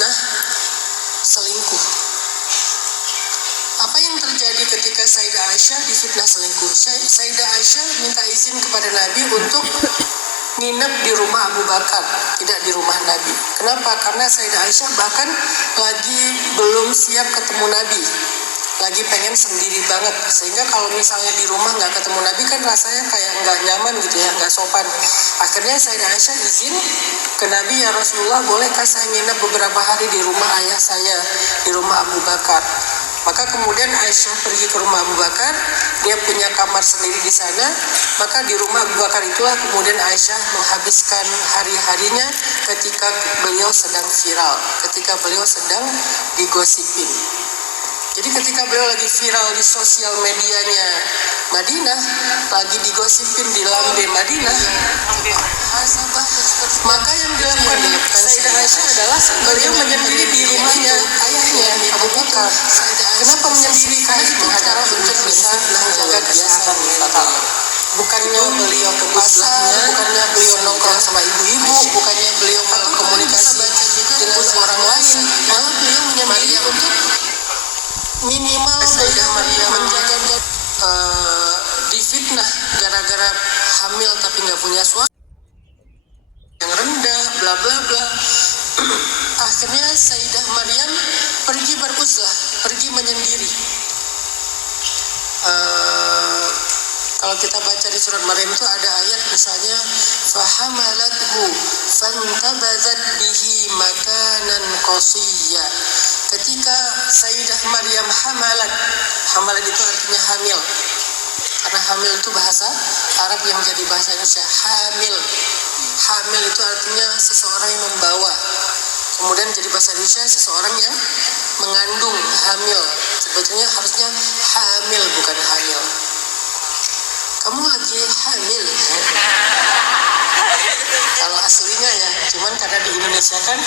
difitnah selingkuh. Apa yang terjadi ketika Sayyidah Aisyah difitnah selingkuh? Sayyidah Aisyah minta izin kepada Nabi untuk nginep di rumah Abu Bakar, tidak di rumah Nabi. Kenapa? Karena Sayyidah Aisyah bahkan lagi belum siap ketemu Nabi, lagi pengen sendiri banget. Sehingga kalau misalnya di rumah nggak ketemu Nabi kan rasanya kayak nggak nyaman gitu ya, nggak sopan. Akhirnya Sayyidah Aisyah izin ke Nabi, ya Rasulullah, bolehkah saya nginep beberapa hari di rumah ayah saya, di rumah Abu Bakar? Maka kemudian Aisyah pergi ke rumah Abu Bakar, dia punya kamar sendiri di sana. Maka di rumah Abu Bakar itulah kemudian Aisyah menghabiskan hari-harinya ketika beliau sedang viral, ketika beliau sedang digosipin. Jadi ketika beliau lagi viral di sosial medianya Madinah, lagi digosipin di lambe Madinah, maka yang dilakukan Sayyidah Aisyah adalah beliau menyendiri di rumahnya ayahnya Abu Bakar. Kenapa menyendiri? Karena itu cara untuk bisa menjaga kesehatan mental. Bukannya beliau ke pasar, bukannya beliau nongkrong sama ibu-ibu, bukannya beliau berkomunikasi dengan orang lain, malah beliau menyendiri untuk minimal beliau menjaga difitnah gara-gara hamil tapi nggak punya suami yang rendah, bla bla bla. Akhirnya Sayyidah Maryam pergi beruzlah, pergi menyendiri. Kalau kita baca di surat Maryam itu ada ayat misalnya fahamalathu fantabazat bihi makanan qasiyya. Ketika Sayyidah Maryam hamalat itu artinya hamil. Karena hamil itu bahasa Arab yang jadi bahasa Indonesia. Hamil itu artinya seseorang yang membawa. Kemudian jadi bahasa Indonesia seseorang yang mengandung, hamil. Sebetulnya harusnya hamil bukan hamil. Kamu lagi hamil. Kalau aslinya ya, cuman karena di Indonesia kan